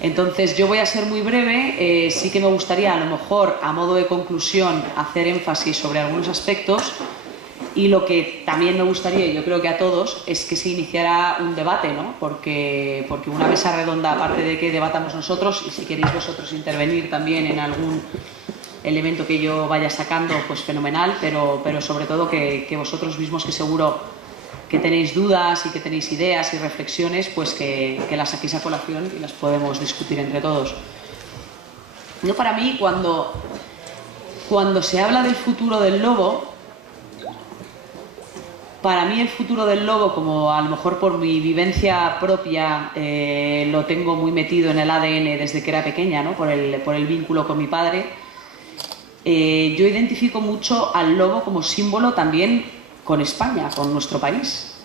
Entonces yo voy a ser muy breve, sí que me gustaría a lo mejor a modo de conclusión hacer énfasis sobre algunos aspectos, y lo que también me gustaría, y yo creo que a todos, es que se iniciara un debate, ¿no? Porque una mesa redonda, aparte de que debatamos nosotros, y si queréis vosotros intervenir también en algún elemento que yo vaya sacando, pues fenomenal, pero sobre todo que vosotros mismos, que seguro que tenéis dudas y que tenéis ideas y reflexiones, pues que las saquéis a colación y las podemos discutir entre todos. Yo, para mí, cuando se habla del futuro del lobo, para mí el futuro del lobo, como a lo mejor por mi vivencia propia lo tengo muy metido en el ADN desde que era pequeña, ¿no? por el vínculo con mi padre, yo identifico mucho al lobo como símbolo también con España, con nuestro país.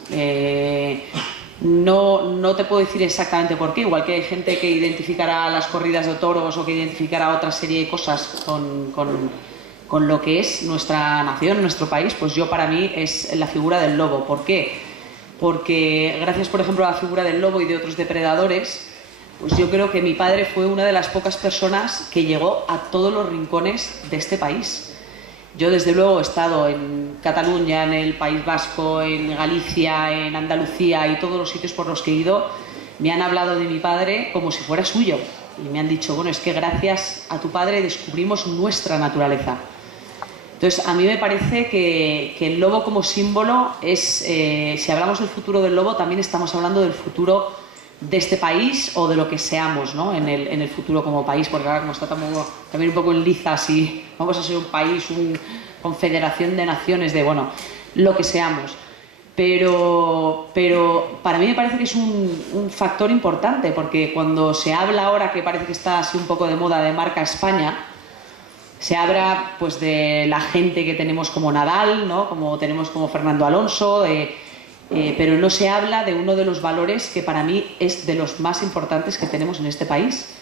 No te puedo decir exactamente por qué, igual que hay gente que identificará las corridas de toros o que identificará otra serie de cosas con lo que es nuestra nación, nuestro país, pues yo, para mí, es la figura del lobo. ¿Por qué? Porque gracias, por ejemplo, a la figura del lobo y de otros depredadores, pues yo creo que mi padre fue una de las pocas personas que llegó a todos los rincones de este país. Yo, desde luego, he estado en Cataluña, en el País Vasco, en Galicia, en Andalucía, y todos los sitios por los que he ido me han hablado de mi padre como si fuera suyo. Y me han dicho, bueno, es que gracias a tu padre descubrimos nuestra naturaleza. Entonces, a mí me parece que el lobo como símbolo es, si hablamos del futuro del lobo, también estamos hablando del futuro de este país, o de lo que seamos, ¿no? en el futuro como país, porque ahora, como está también un poco en liza, si vamos a ser un país, una confederación de naciones, de, bueno, lo que seamos. Pero para mí me parece que es un factor importante, porque cuando se habla ahora, que parece que está así un poco de moda, de marca España, se habla pues de la gente que tenemos como Nadal, ¿no? Como tenemos como Fernando Alonso, pero no se habla de uno de los valores que para mí es de los más importantes que tenemos en este país,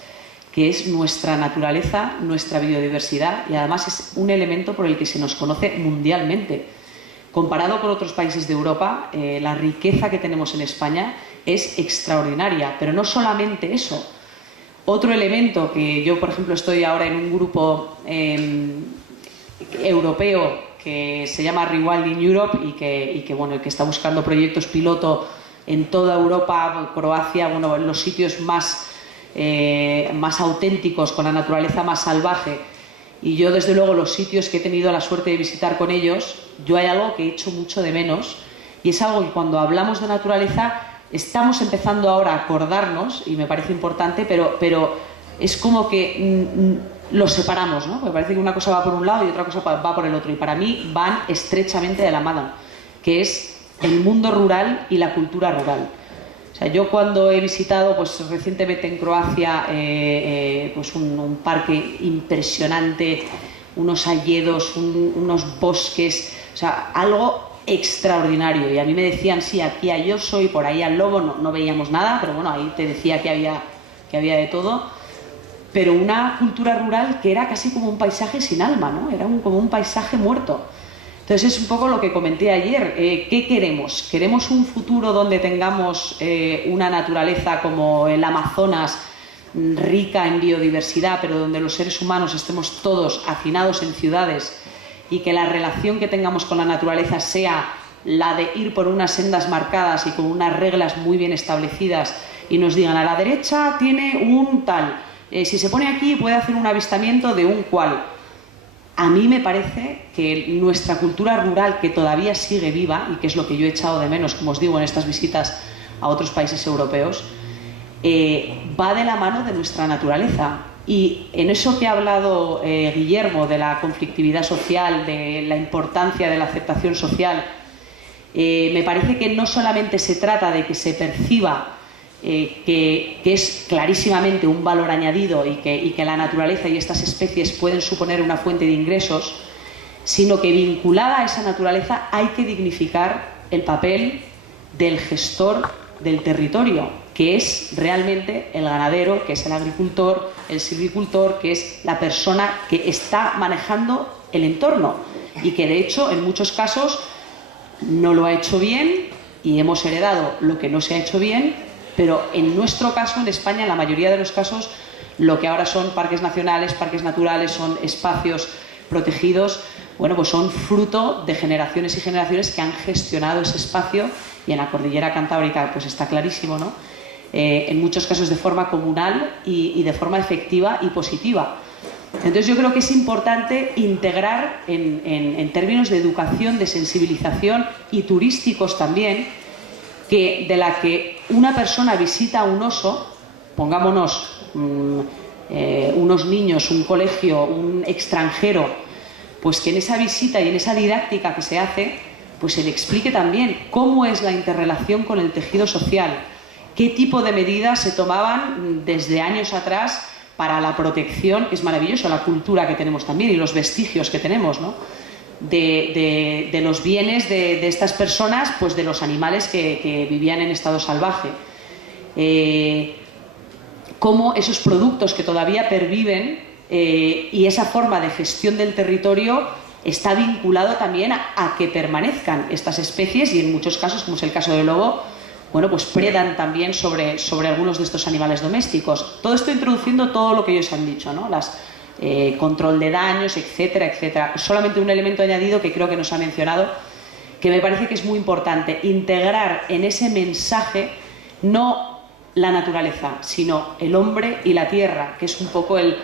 que es nuestra naturaleza, nuestra biodiversidad, y además es un elemento por el que se nos conoce mundialmente. Comparado con otros países de Europa, la riqueza que tenemos en España es extraordinaria, pero no solamente eso. Otro elemento que yo, por ejemplo, estoy ahora en un grupo europeo que se llama Rewilding Europe, y que está buscando proyectos piloto en toda Europa, Croacia, bueno, en los sitios más auténticos, con la naturaleza más salvaje. Y yo, desde luego, los sitios que he tenido la suerte de visitar con ellos, yo hay algo que he hecho mucho de menos, y es algo que cuando hablamos de naturaleza estamos empezando ahora a acordarnos, y me parece importante, pero es como que los separamos, ¿no? Me parece que una cosa va por un lado y otra cosa va por el otro, y para mí van estrechamente de la mano, que es el mundo rural y la cultura rural. O sea, yo, cuando he visitado pues recientemente en Croacia pues un parque impresionante, unos hayedos, unos bosques, o sea, algo extraordinario. Y a mí me decían, sí, aquí hay oso y por ahí al lobo, no veíamos nada, pero bueno, ahí te decía que había de todo. Pero una cultura rural que era casi como un paisaje sin alma, ¿no? Era como un paisaje muerto. Entonces, es un poco lo que comenté ayer. ¿Qué queremos? ¿Queremos un futuro donde tengamos una naturaleza como el Amazonas, rica en biodiversidad, pero donde los seres humanos estemos todos hacinados en ciudades, y que la relación que tengamos con la naturaleza sea la de ir por unas sendas marcadas y con unas reglas muy bien establecidas, y nos digan, a la derecha tiene un tal, si se pone aquí puede hacer un avistamiento de un cual? A mí me parece que nuestra cultura rural, que todavía sigue viva, y que es lo que yo he echado de menos, como os digo, en estas visitas a otros países europeos, va de la mano de nuestra naturaleza. Y en eso que ha hablado Guillermo, de la conflictividad social, de la importancia de la aceptación social, me parece que no solamente se trata de que se perciba que es clarísimamente un valor añadido, y que la naturaleza y estas especies pueden suponer una fuente de ingresos, sino que, vinculada a esa naturaleza, hay que dignificar el papel del gestor del territorio, que es realmente el ganadero, que es el agricultor, el silvicultor, que es la persona que está manejando el entorno, y que, de hecho, en muchos casos no lo ha hecho bien, y hemos heredado lo que no se ha hecho bien, Pero en nuestro caso, en España, en la mayoría de los casos, lo que ahora son parques nacionales, parques naturales, son espacios protegidos, bueno, pues son fruto de generaciones y generaciones que han gestionado ese espacio, y en la cordillera cantábrica pues está clarísimo, ¿no? En muchos casos de forma comunal y de forma efectiva y positiva. Entonces yo creo que es importante integrar en términos de educación, de sensibilización y turísticos también, que de la que una persona visita un oso, pongámonos unos niños, un colegio, un extranjero, pues que en esa visita y en esa didáctica que se hace, pues se le explique también cómo es la interrelación con el tejido social, qué tipo de medidas se tomaban desde años atrás para la protección, que es maravilloso, la cultura que tenemos también y los vestigios que tenemos, ¿no? de los bienes de estas personas, pues de los animales que vivían en estado salvaje. Cómo esos productos que todavía perviven y esa forma de gestión del territorio está vinculado también a que permanezcan estas especies, y en muchos casos, como es el caso del lobo, bueno, pues predan también sobre algunos de estos animales domésticos. Todo esto introduciendo todo lo que ellos han dicho, ¿no? Control de daños, etcétera, etcétera. Solamente un elemento añadido que creo que nos ha mencionado, que me parece que es muy importante: integrar en ese mensaje no la naturaleza, sino el hombre y la tierra, que es un poco el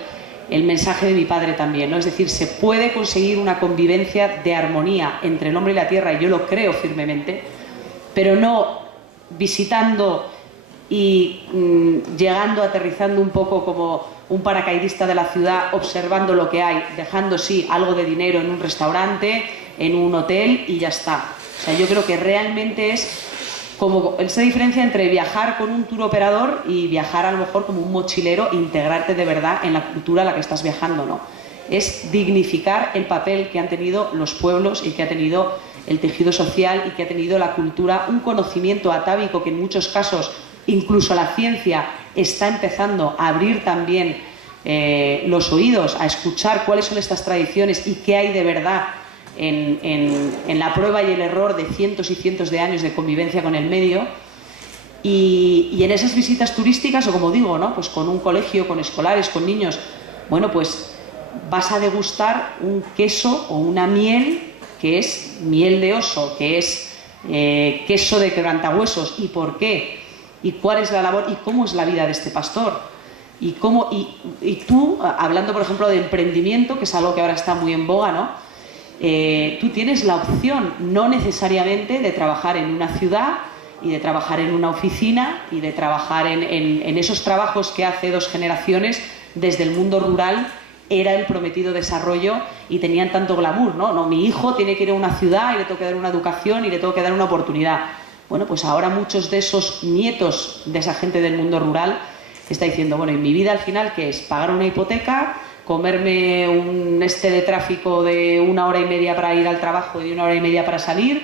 mensaje de mi padre también, ¿no? Es decir, se puede conseguir una convivencia de armonía entre el hombre y la tierra, y yo lo creo firmemente, pero no visitando y llegando, aterrizando un poco como un paracaidista de la ciudad, observando lo que hay, dejando sí algo de dinero en un restaurante, en un hotel, y ya está. O sea, yo creo que realmente es como esa diferencia entre viajar con un tour operador y viajar a lo mejor como un mochilero, integrarte de verdad en la cultura a la que estás viajando, ¿no? Es dignificar el papel que han tenido los pueblos y que ha tenido el tejido social y que ha tenido la cultura, un conocimiento atávico que en muchos casos incluso la ciencia está empezando a abrir también los oídos, a escuchar cuáles son estas tradiciones y qué hay de verdad en la prueba y el error de cientos y cientos de años de convivencia con el medio. Y en esas visitas turísticas, o como digo, ¿no? Pues con un colegio, con escolares, con niños, bueno, pues vas a degustar un queso o una miel que es miel de oso, que es queso de quebrantahuesos. ¿Y por qué? ¿Y cuál es la labor? ¿Y cómo es la vida de este pastor? Y tú, hablando por ejemplo de emprendimiento, que es algo que ahora está muy en boga, ¿no? Tú tienes la opción, no necesariamente de trabajar en una ciudad y de trabajar en una oficina y de trabajar en esos trabajos que hace 2 generaciones desde el mundo rural era el prometido desarrollo y tenían tanto glamour, ¿no? No, mi hijo tiene que ir a una ciudad y le tengo que dar una educación y le tengo que dar una oportunidad. Bueno, pues ahora muchos de esos nietos de esa gente del mundo rural está diciendo, bueno, en mi vida al final, ¿qué es? Pagar una hipoteca, comerme un de tráfico de 1 hora y media para ir al trabajo y de 1 hora y media para salir,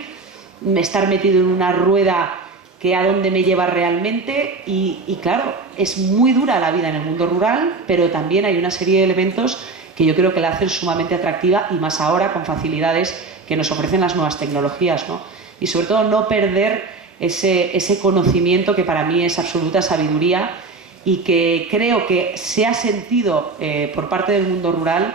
estar metido en una rueda que a dónde me lleva realmente. Y claro, es muy dura la vida en el mundo rural, pero también hay una serie de elementos que yo creo que la hacen sumamente atractiva, y más ahora con facilidades que nos ofrecen las nuevas tecnologías, ¿no? Y sobre todo no perder ese conocimiento que para mí es absoluta sabiduría, y que creo que se ha sentido por parte del mundo rural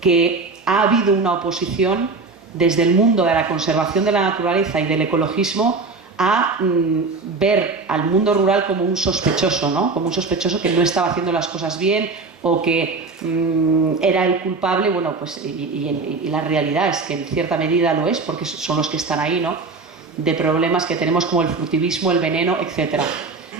que ha habido una oposición desde el mundo de la conservación de la naturaleza y del ecologismo a ver al mundo rural como un sospechoso, ¿no? Como un sospechoso que no estaba haciendo las cosas bien o que era el culpable. Bueno, pues y la realidad es que en cierta medida lo es, porque son los que están ahí, ¿no? De problemas que tenemos como el frutivismo, el veneno, etcétera.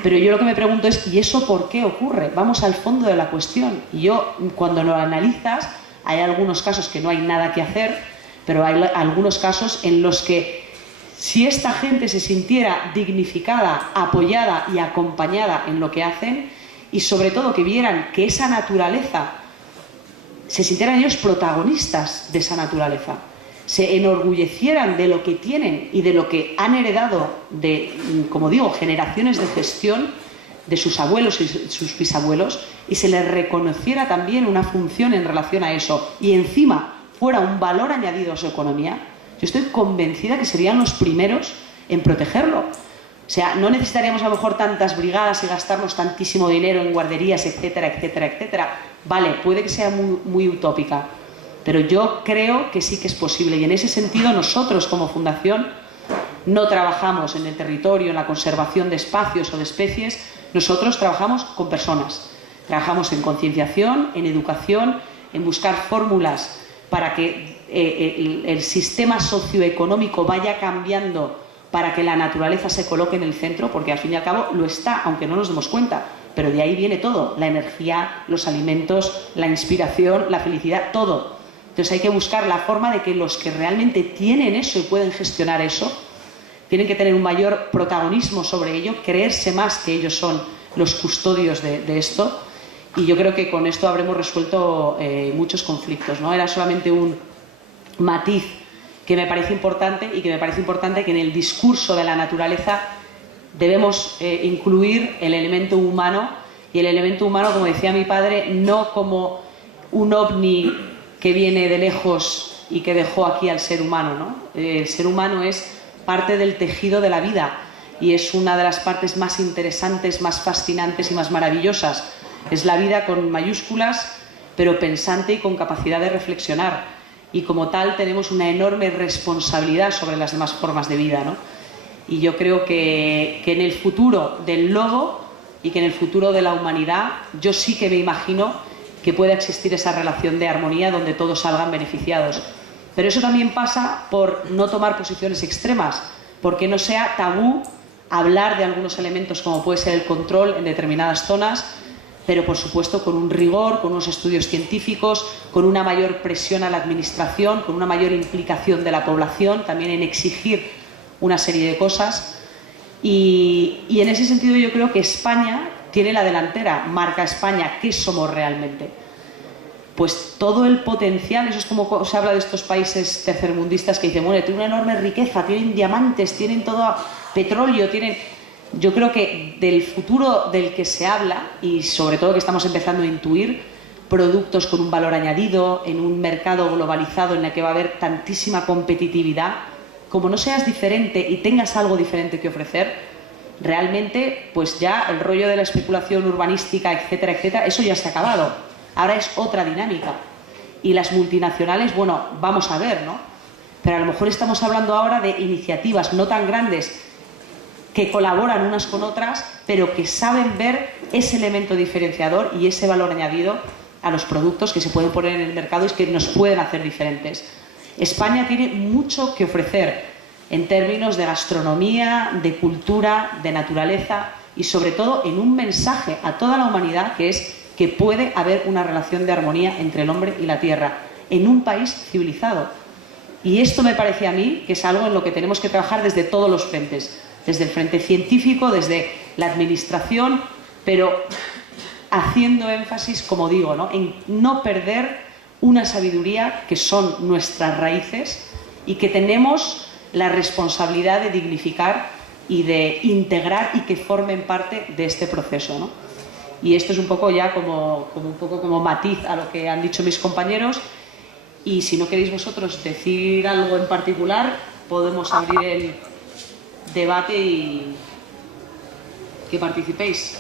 Pero yo lo que me pregunto es, ¿y eso por qué ocurre? Vamos al fondo de la cuestión. Y yo, cuando lo analizas, hay algunos casos que no hay nada que hacer, pero hay algunos casos en los que si esta gente se sintiera dignificada, apoyada y acompañada en lo que hacen, y sobre todo que vieran que esa naturaleza, se sintieran ellos protagonistas de esa naturaleza, se enorgullecieran de lo que tienen y de lo que han heredado de, como digo, generaciones de gestión de sus abuelos y sus bisabuelos, y se les reconociera también una función en relación a eso, y encima fuera un valor añadido a su economía, yo estoy convencida que serían los primeros en protegerlo. O sea, no necesitaríamos a lo mejor tantas brigadas y gastarnos tantísimo dinero en guarderías, etcétera, etcétera, etcétera. Vale, puede que sea muy utópica, pero yo creo que sí que es posible. Y en ese sentido nosotros como fundación no trabajamos en el territorio, en la conservación de espacios o de especies. Nosotros trabajamos con personas. Trabajamos en concienciación, en educación, en buscar fórmulas para que el sistema socioeconómico vaya cambiando, para que la naturaleza se coloque en el centro, porque al fin y al cabo lo está, aunque no nos demos cuenta, pero de ahí viene todo, la energía, los alimentos, la inspiración, la felicidad, todo. Entonces hay que buscar la forma de que los que realmente tienen eso y pueden gestionar eso, tienen que tener un mayor protagonismo sobre ello, creerse más que ellos son los custodios de esto, y yo creo que con esto habremos resuelto muchos conflictos, ¿no? Era solamente un matiz que me parece importante, y que me parece importante que en el discurso de la naturaleza debemos incluir el elemento humano, y el elemento humano, como decía mi padre, no como un ovni que viene de lejos y que dejó aquí al ser humano, ¿no? El ser humano es parte del tejido de la vida y es una de las partes más interesantes, más fascinantes y más maravillosas. Es la vida con mayúsculas, pero pensante y con capacidad de reflexionar. Y como tal tenemos una enorme responsabilidad sobre las demás formas de vida, ¿no? Y yo creo que en el futuro del lobo y que en el futuro de la humanidad, yo sí que me imagino que pueda existir esa relación de armonía donde todos salgan beneficiados. Pero eso también pasa por no tomar posiciones extremas, porque no sea tabú hablar de algunos elementos como puede ser el control en determinadas zonas, pero por supuesto con un rigor, con unos estudios científicos, con una mayor presión a la administración, con una mayor implicación de la población, también en exigir una serie de cosas. Y en ese sentido yo creo que España tiene la delantera, marca España, ¿qué somos realmente? Pues todo el potencial, eso es como se habla de estos países tercermundistas que dicen, bueno, tienen una enorme riqueza, tienen diamantes, tienen todo petróleo, tienen... Yo creo que del futuro del que se habla, y sobre todo que estamos empezando a intuir, productos con un valor añadido, en un mercado globalizado en el que va a haber tantísima competitividad, como no seas diferente y tengas algo diferente que ofrecer, realmente pues ya el rollo de la especulación urbanística, etcétera, etcétera, eso ya se ha acabado. Ahora es otra dinámica. Y las multinacionales, bueno, vamos a ver, ¿no? Pero a lo mejor estamos hablando ahora de iniciativas no tan grandes que colaboran unas con otras, pero que saben ver ese elemento diferenciador y ese valor añadido a los productos que se pueden poner en el mercado y que nos pueden hacer diferentes. España tiene mucho que ofrecer en términos de gastronomía, de cultura, de naturaleza y sobre todo en un mensaje a toda la humanidad que es que puede haber una relación de armonía entre el hombre y la tierra en un país civilizado. Y esto me parece a mí que es algo en lo que tenemos que trabajar desde todos los frentes, desde el frente científico, desde la administración, pero haciendo énfasis, como digo, ¿no?, en no perder una sabiduría que son nuestras raíces y que tenemos la responsabilidad de dignificar y de integrar y que formen parte de este proceso, ¿no? Y esto es un poco ya como matiz a lo que han dicho mis compañeros, y si no queréis vosotros decir algo en particular, podemos abrir el debate y que participéis.